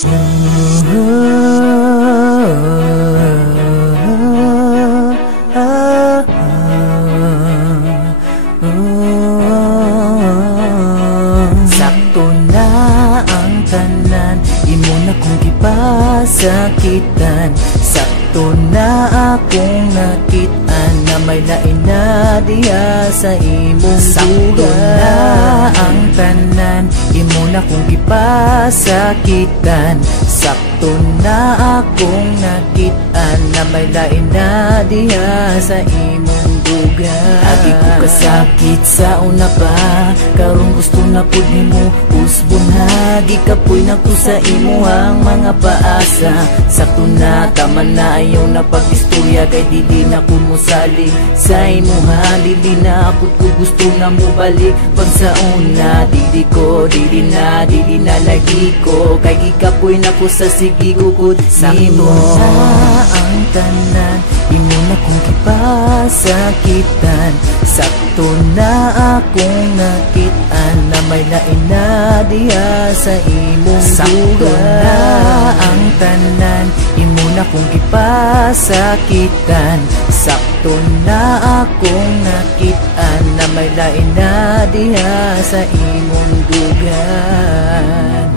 Sakto na ang tanan, imo na kong gipasakitan. Sakto na akong nakitaan na may lain na diha sa imong sakto na ang tanan, imo na kong gipasakitan. Sakto na akong nakitaan na may lain na diha sa imong dugan. Agi ko kasakit sa una pa, karong gusto na pud nimo usbon ha. Gikapoy na ko sa imo ang mga paasa. Sakto na, tama na, ayaw na pag-istorya, kay dili na ko musali sa imo ha. Dili na pud ko gusto na mo balik pag sa una. Dili na lagi ko, kay gikapoy na ko sa sige gugod nimo. Sakto na ang tanan, imo na kong gipasakitan. Sakto na akong nakitaan na may lain na diha sa imong sakto na ang tanan, imo na kong gipasakitan. Sakto na akong nakitaan na may lain na diha sa imong dugan.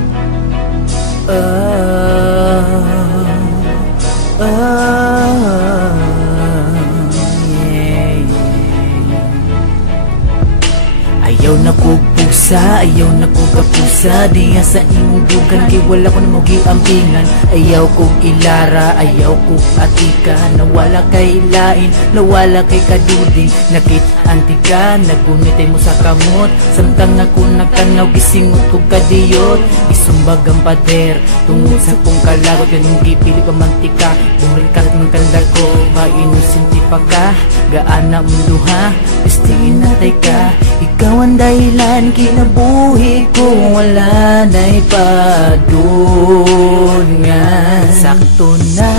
Ayaw na ko pusa, ayaw na ko kapusa diha sa imong dugan, kay wala ko na mo giambingan. Ayaw kong ilara, ayaw ko atika, nawala kay lain, nawala kay kaduding. Nakit antika, nagunitay mo sa kamot, samtang ako nagtanaw, gisingot ko kadiyot. Isumbag ang pader, tungod sa kong kalagot, ganun gipili pa mantika. Bumril ka ng kanda ko, mainusinti pa ka, gaana mong duha, pistiin natay ka. Ikaw ang dahilan, kinabuhi ko, wala na'y padungan. Sakto na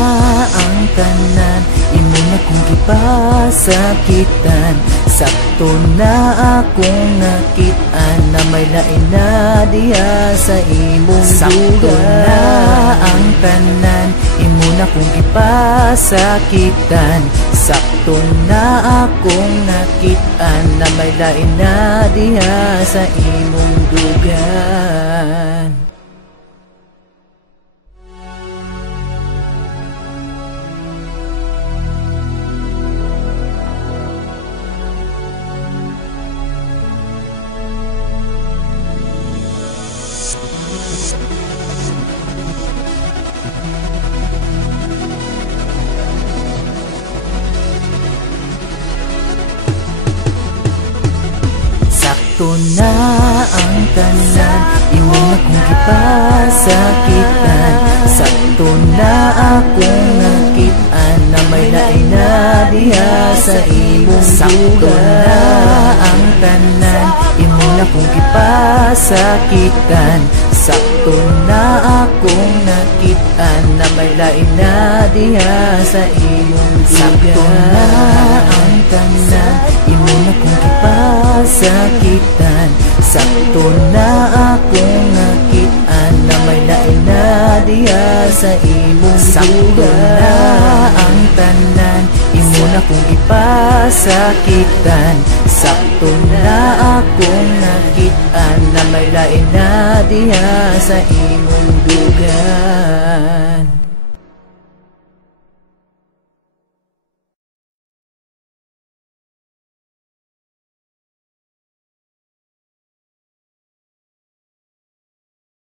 ang tanan, imo na kong gipasakitan. Sakto na akong nakitaan na may lain na diha sa imong sakto dugan. Na ang tanan, imo na kong gipasakitan. Sakto na akong nakitaan na may lain na diha sa imong dugan. Sakto na ang tanan, imo na kong gipasakitan. Sakto na akong nakitaan na may lain na diha sa imong sakto na ang tanan, imo na kong gipasakitan. Sakto na akong nakitaan na may lain na diha sa imong sakto na ang tanan, imo na kong gipasakitan. Sakto na akong nakitaan na may lain na diha sa imong sakto na ang tanan, imo na kong gipasakitan. Sakto na akong nakitaan na may lain na diha sa imong dugan.